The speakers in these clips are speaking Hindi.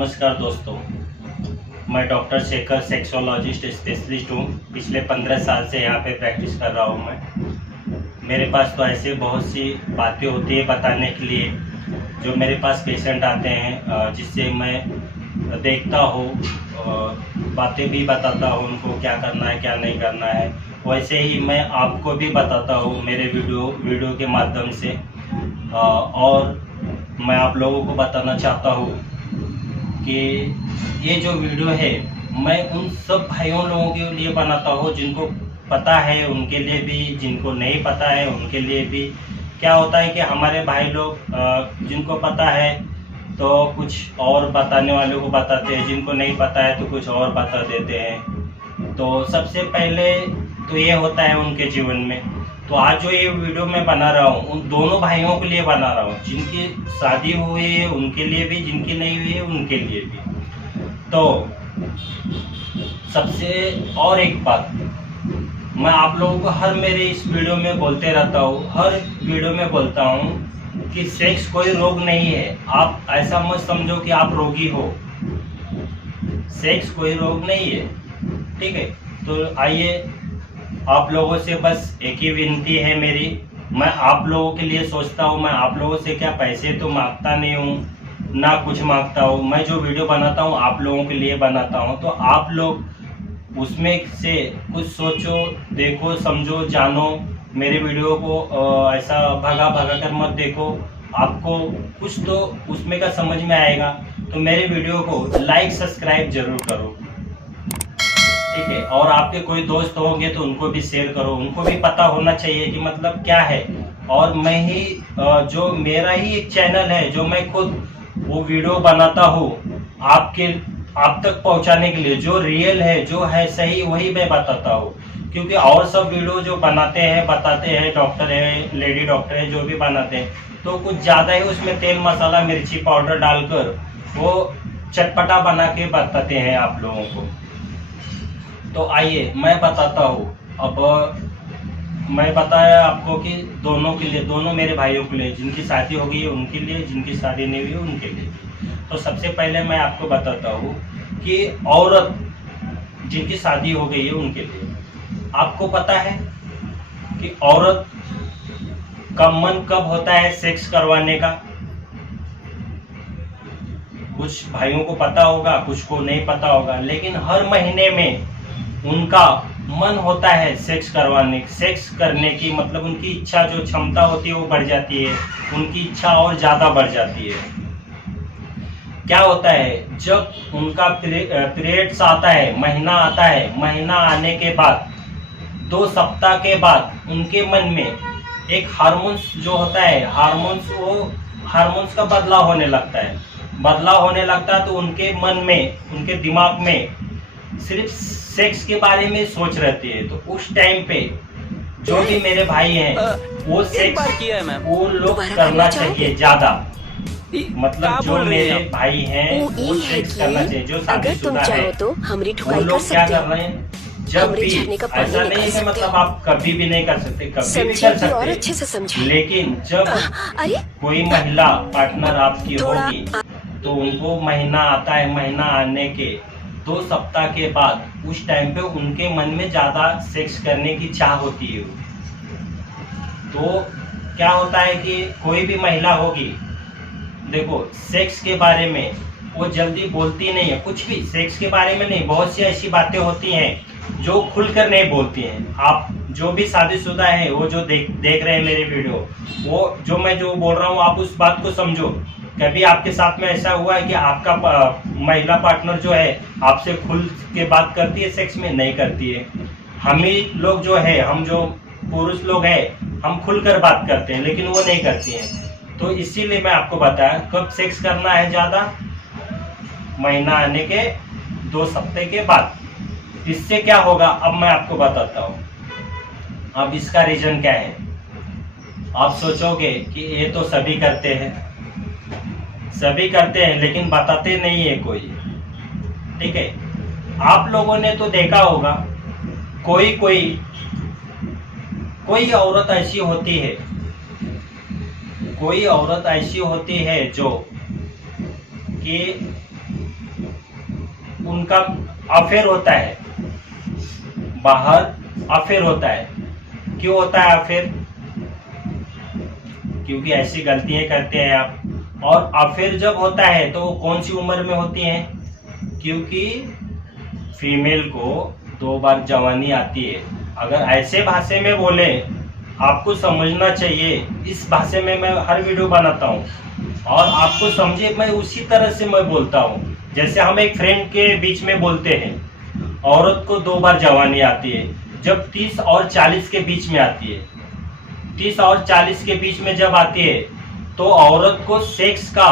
नमस्कार दोस्तों, मैं डॉक्टर शेखर सेक्सोलॉजिस्ट स्पेशलिस्ट हूँ। पिछले 15 साल से यहाँ पे प्रैक्टिस कर रहा हूँ मैं। मेरे पास तो ऐसे बहुत सी बातें होती है बताने के लिए, जो मेरे पास पेशेंट आते हैं जिससे मैं देखता हूँ, बातें भी बताता हूँ उनको क्या करना है क्या नहीं करना है। वैसे ही मैं आपको भी बताता हूँ मेरे वीडियो के माध्यम से। और मैं आप लोगों को बताना चाहता हूँ कि ये जो वीडियो है मैं उन सब भाइयों लोगों के लिए बनाता हूँ जिनको पता है उनके लिए भी, जिनको नहीं पता है उनके लिए भी। क्या होता है कि हमारे भाई लोग जिनको पता है तो कुछ और बताने वालों को बताते हैं, जिनको नहीं पता है तो कुछ और बता देते हैं। तो सबसे पहले तो ये होता है उनके जीवन में। तो आज जो ये वीडियो मैं बना रहा हूँ उन दोनों भाइयों के लिए बना रहा हूँ, जिनकी शादी हुई है उनके लिए भी, जिनकी नहीं हुई है उनके लिए भी। तो सबसे और एक बात मैं आप लोगों को हर मेरे इस वीडियो में बोलते रहता हूँ, हर वीडियो में बोलता हूँ कि सेक्स कोई रोग नहीं है। आप ऐसा मत समझो कि आप रोगी हो, सेक्स कोई रोग नहीं है, ठीक है। तो आइए, आप लोगों से बस एक ही विनती है मेरी, मैं आप लोगों के लिए सोचता हूँ। मैं आप लोगों से क्या पैसे तो मांगता नहीं हूँ, ना कुछ मांगता हूँ। मैं जो वीडियो बनाता हूँ आप लोगों के लिए बनाता हूँ। तो आप लोग उसमें से कुछ सोचो, देखो, समझो, जानो। मेरे वीडियो को ऐसा भगा कर मत देखो, आपको कुछ तो उसमें का समझ में आएगा। तो मेरे वीडियो को लाइक सब्सक्राइब जरूर करो, ठीक है। और आपके कोई दोस्त होंगे तो उनको भी शेयर करो, उनको भी पता होना चाहिए कि मतलब क्या है। और मैं ही जो मेरा ही एक चैनल है, जो मैं खुद वो वीडियो बनाता हूँ आप तक पहुंचाने के लिए, जो रियल है, जो है सही, वही मैं बताता हूँ। क्योंकि और सब वीडियो जो बताते हैं, डॉक्टर है, लेडी डॉक्टर है, जो भी बनाते हैं, तो कुछ ज्यादा ही उसमें तेल मसाला मिर्ची पाउडर डालकर वो चटपटा बना के बताते हैं आप लोगों को। तो आइए मैं बताता हूँ। अब मैं बताया आपको कि दोनों के लिए, दोनों मेरे भाइयों के लिए, जिनकी शादी हो गई है उनके लिए, जिनकी शादी नहीं हुई है उनके लिए। तो सबसे पहले मैं आपको बताता हूँ कि औरत जिनकी शादी हो गई है उनके लिए। आपको पता है कि औरत का मन कब होता है सेक्स करवाने का? कुछ भाइयों को पता होगा, कुछ को नहीं पता होगा, लेकिन हर महीने में उनका मन होता है सेक्स करने की। मतलब उनकी इच्छा, जो क्षमता होती है वो बढ़ जाती है, उनकी इच्छा और ज्यादा बढ़ जाती है। क्या होता है, जब उनका पीरियड्स आता है, महीना आता है, महीना आने के बाद 2 सप्ताह के बाद उनके मन में एक हार्मोन्स जो होता है, हार्मोन्स का बदलाव होने लगता है। तो उनके मन में, उनके दिमाग में सिर्फ सेक्स के बारे में सोच रहती है। तो उस टाइम पे जो भी मेरे भाई हैं वो सेक्स वो लोग करना चाहिए ज्यादा। मतलब जो मेरे भाई हैं वो सेक्स करना चाहिए, जो शादीशुदा है। तो हमरी वो ठुकाई कर लोग क्या सकते कर हो। रहे हैं, जब भी, झरने का पानी ऐसा नहीं निकाल है कि सकते मतलब हो। आप कभी भी नहीं कर सकते, कभी भी समझिए कर कि और अच्छे से सकते, समझाए। लेकिन जब अरे कोई महिला पार्टनर आपकी थोड़ा होगी तो उनको महीना आता है, महीना आने के 2 सप्ताह के बाद उस टाइम पे उनके मन में ज्यादा सेक्स करने की चाह होती है। तो क्या होता है कि कोई भी महिला होगी, देखो, सेक्स के बारे में वो जल्दी बोलती नहीं है, कुछ भी सेक्स के बारे में नहीं। बहुत सी ऐसी बातें होती हैं जो खुलकर नहीं बोलती हैं। आप जो भी शादीशुदा है, वो जो देख रहे हैं मेरे वीडियो, वो जो मैं जो बोल रहा हूँ आप उस बात को समझो। कभी आपके साथ में ऐसा हुआ है कि आपका महिला पार्टनर जो है आपसे खुल के बात करती है सेक्स में? नहीं करती है। हम ही लोग जो है, हम जो पुरुष लोग हैं, हम खुलकर बात करते हैं, लेकिन वो नहीं करती हैं। तो इसीलिए मैं आपको बताया कब सेक्स करना है ज्यादा, महीना आने के 2 सप्ताह के बाद। इससे क्या होगा अब मैं आपको बताता हूँ। अब इसका रीजन क्या है? आप सोचोगे कि ये तो सभी करते हैं, लेकिन बताते नहीं है कोई, ठीक है। आप लोगों ने तो देखा होगा, कोई औरत ऐसी होती है जो कि उनका अफेयर होता है, बाहर अफेयर होता है। क्यों होता है अफेयर? क्योंकि ऐसी गलतियां करते हैं आप। और अफेयर जब होता है तो वो कौन सी उम्र में होती है? क्योंकि फीमेल को 2 बार जवानी आती है। अगर ऐसे भाषा में बोले, आपको समझना चाहिए, इस भाषा में मैं हर वीडियो बनाता हूँ और आपको समझे, मैं उसी तरह से मैं बोलता हूँ जैसे हम एक फ्रेंड के बीच में बोलते हैं। औरत को 2 बार जवानी आती है जब 30 और 40 के बीच में आती है। 30 और 40 के बीच में जब आती है तो औरत को सेक्स का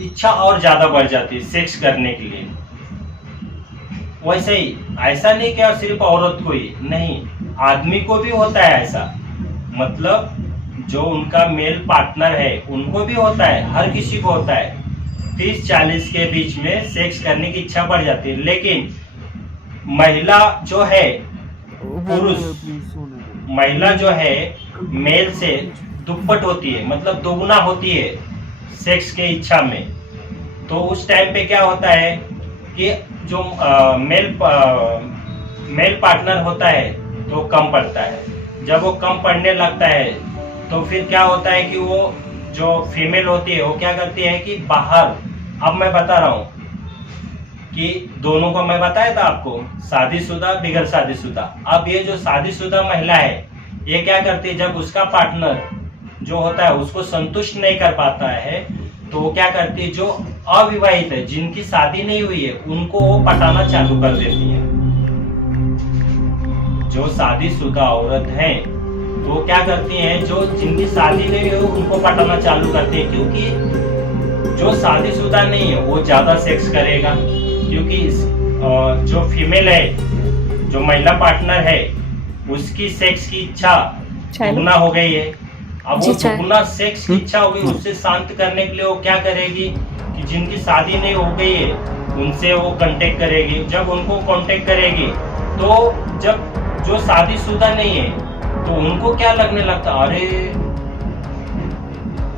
इच्छा और ज्यादा बढ़ जाती है सेक्स करने के लिए। वैसे ही ऐसा नहीं क्या सिर्फ औरत को ही नहीं, आदमी को भी होता है ऐसा। मतलब जो उनका मेल पार्टनर है उनको भी होता है, हर किसी को होता है। 30-40 के बीच में सेक्स करने की इच्छा बढ़ जाती है। लेकिन महिला जो है, पुरुष महिला जो है मेल से दुप्पट होती है, मतलब दोगुना होती है सेक्स के इच्छा में। तो उस टाइम पे क्या होता है कि जो मेल पार्टनर होता है तो कम पड़ता है। जब वो कम पड़ने लगता है तो फिर क्या होता है कि वो जो फीमेल होती है वो क्या करती है कि बाहर, अब मैं बता रहा हूँ कि दोनों को मैं बताया था आपको, शादीशुदा बिगैर शादीशुदा। अब ये जो शादीशुदा महिला है ये क्या करती है, जब उसका पार्टनर जो होता है उसको संतुष्ट नहीं कर पाता है तो वो क्या करती है, जो अविवाहित है, जिनकी शादी नहीं हुई है, उनको वो पटाना चालू कर देती है। जो शादीशुदा औरत है तो क्या करती हैं, जो जिनकी शादी नहीं हुई उनको पटाना चालू करती है। क्योंकि जो शादीशुदा नहीं है वो ज्यादा सेक्स करेगा, क्योंकि जो फीमेल है, जो महिला पार्टनर है, उसकी सेक्स की इच्छा दुगना हो गई है। अब वो दुगना सेक्स की इच्छा हो गई, उससे शांत करने के लिए वो क्या करेगी कि जिनकी शादी नहीं हो गई है उनसे वो कांटेक्ट करेगी। जब उनको कांटेक्ट करेगी तो जब जो शादीशुदा नहीं है तो उनको क्या लगने लगता, अरे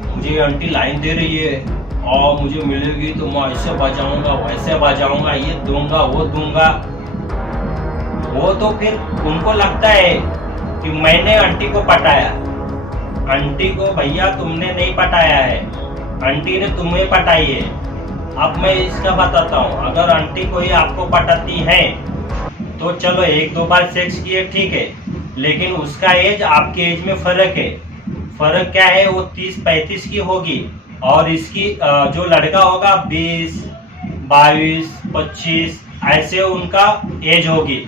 मुझे आंटी लाइन दे रही है और मुझे मिलेगी तो मैं ऐसे बजाऊंगा वैसे बजाऊंगा, ये दूंगा वो दूंगा। वो तो फिर उनको लगता है कि मैंने आंटी को पटाया। आंटी को भैया तुमने नहीं पटाया है, आंटी ने तुम्हें पटाई है। अब मैं इसका बताता हूँ, अगर आंटी कोई आपको पटाती है तो चलो 1-2 बार सेक्स किए ठीक है, लेकिन उसका एज आपके एज में फर्क है। फर्क क्या है, वो 30-35 की होगी और इसकी जो लड़का होगा 20, 22, 25 ऐसे उनका एज होगी।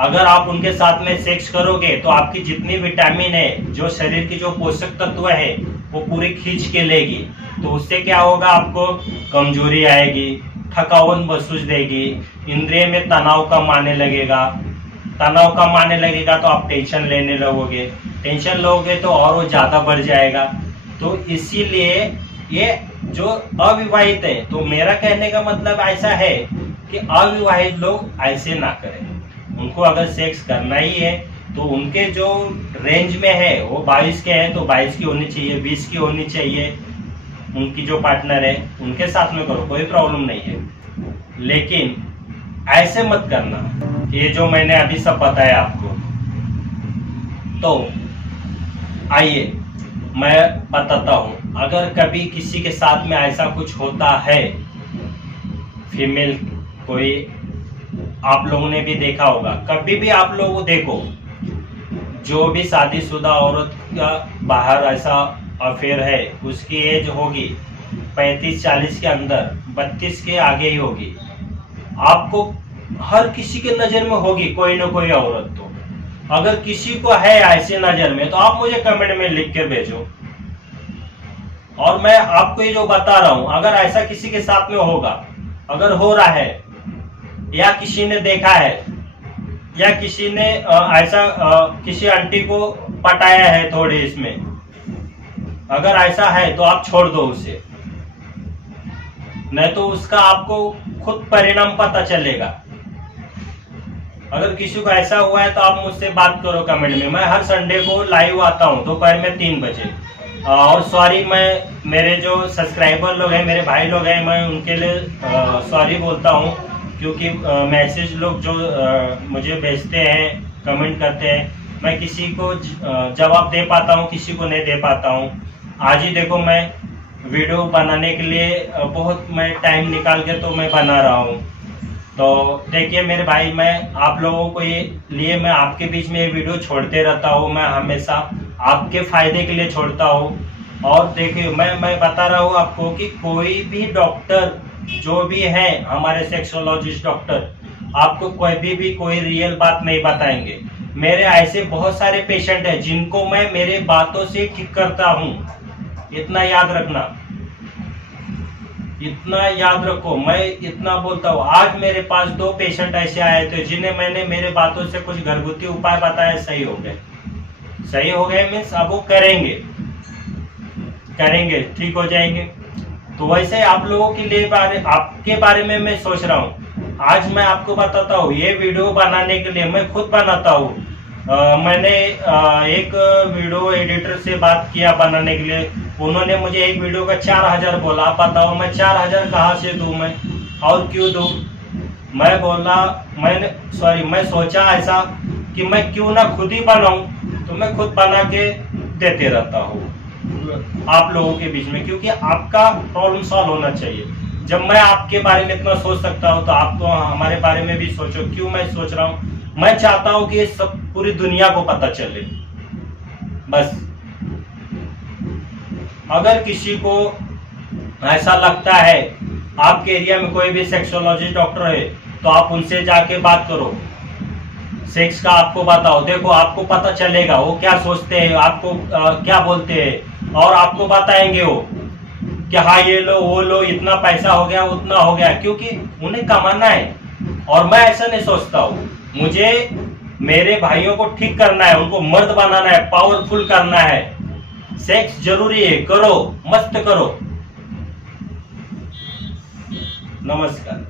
अगर आप उनके साथ में सेक्स करोगे तो आपकी जितनी विटामिन है, जो शरीर की जो पोषक तत्व है वो पूरी खींच के लेगी। तो उससे क्या होगा, आपको कमजोरी आएगी, थकावन महसूस देगी, इंद्रिय में तनाव कम आने लगेगा। तनाव कम आने लगेगा तो आप टेंशन लेने लगोगे, टेंशन लोगे तो और वो ज्यादा बढ़ जाएगा। तो इसीलिए ये जो अविवाहित है, तो मेरा कहने का मतलब ऐसा है कि अविवाहित लोग ऐसे ना करें। उनको अगर सेक्स करना ही है तो उनके जो रेंज में है वो 22 के हैं तो 22 की होनी चाहिए, 20 की होनी चाहिए। उनकी जो पार्टनर है उनके साथ में करो, कोई प्रॉब्लम नहीं है। लेकिन ऐसे मत करना, ये जो मैंने अभी सब बताया आपको। तो आइए मैं बताता हूँ, अगर कभी किसी के साथ में ऐसा कुछ होता है, फीमेल कोई, आप लोगों ने भी देखा होगा, कभी भी आप लोग देखो, जो भी शादीशुदा औरत का बाहर ऐसा अफेयर है उसकी एज होगी 35-40 के अंदर, 32 के आगे ही होगी। आपको हर किसी के नजर में होगी कोई ना कोई औरत। तो अगर किसी को है ऐसे नजर में तो आप मुझे कमेंट में लिख के भेजो। और मैं आपको ये जो बता रहा हूं, अगर ऐसा किसी के साथ में होगा, अगर हो रहा है या किसी ने देखा है या किसी ने ऐसा किसी आंटी को पटाया है थोड़ी इसमें, अगर ऐसा है तो आप छोड़ दो उसे, नहीं तो उसका आपको खुद परिणाम पता चलेगा। अगर किसी को ऐसा हुआ है तो आप मुझसे बात करो कमेंट में। मैं हर संडे को लाइव आता हूँ दोपहर में 3 बजे। और सॉरी, मैं मेरे जो सब्सक्राइबर लोग हैं, मेरे भाई लोग हैं, मैं उनके लिए सॉरी बोलता हूँ क्योंकि मैसेज लोग जो मुझे भेजते हैं, कमेंट करते हैं, मैं किसी को जवाब दे पाता हूँ, किसी को नहीं दे पाता हूँ। आज ही देखो मैं वीडियो बनाने के लिए बहुत मैं टाइम निकाल के तो मैं बना रहा हूँ। तो देखिए मेरे भाई, मैं आप लोगों को ये लिए मैं आपके बीच में ये वीडियो छोड़ते रहता हूँ। मैं हमेशा आपके फायदे के लिए छोड़ता हूँ। और देखिए मैं बता रहा हूँ आपको कि कोई भी डॉक्टर जो भी है, हमारे सेक्सोलॉजिस्ट डॉक्टर, आपको कोई भी कोई रियल बात नहीं बताएंगे। मेरे ऐसे बहुत सारे पेशेंट हैं जिनको मैं मेरे बातों से ठीक करता हूँ। इतना याद रखना, इतना याद रखो, मैं इतना बोलता हूँ। आज मेरे पास 2 पेशेंट ऐसे आए थे जिन्हें मैंने मेरे बातों से कुछ घरगुती उपाय बताया, सही हो गए। सही हो गए मीन्स अब वो करेंगे, ठीक हो जाएंगे। तो वैसे आप लोगों के लिए आपके बारे में मैं सोच रहा हूँ। आज मैं आपको बताता हूँ, ये वीडियो बनाने के लिए मैं खुद बनाता हूँ। मैंने एक वीडियो एडिटर से बात किया बनाने के लिए। उन्होंने मुझे एक वीडियो का 4000 बोला। आप बताओ मैं 4000 कहाँ से दूं मैं, और क्यों दूं? मैं बोला, मैं सोचा ऐसा कि मैं क्यों ना खुद ही बनाऊं। तो मैं खुद बना के देते रहता हूँ आप लोगों के बीच में, क्योंकि आपका प्रॉब्लम सॉल्व होना चाहिए। जब मैं आपके बारे में इतना सोच सकता हूँ तो आप तो हमारे बारे में भी सोचो। क्यों मैं सोच रहा हूँ, मैं चाहता हूँ कि ये सब पूरी दुनिया को पता चले। बस अगर किसी को ऐसा लगता है, आपके एरिया में कोई भी सेक्सोलॉजिस्ट डॉक्टर है, तो आप उनसे जाके बात करो, सेक्स का आपको बताओ। देखो आपको पता चलेगा वो क्या सोचते हैं, आपको क्या बोलते हैं, और आपको बताएंगे वो कि हाँ ये लो वो लो, इतना पैसा हो गया उतना हो गया, क्योंकि उन्हें कमाना है। और मैं ऐसा नहीं सोचता हूँ, मुझे मेरे भाइयों को ठीक करना है, उनको मर्द बनाना है, पावरफुल करना है। सेक्स जरूरी है, करो, मस्त करो। नमस्कार।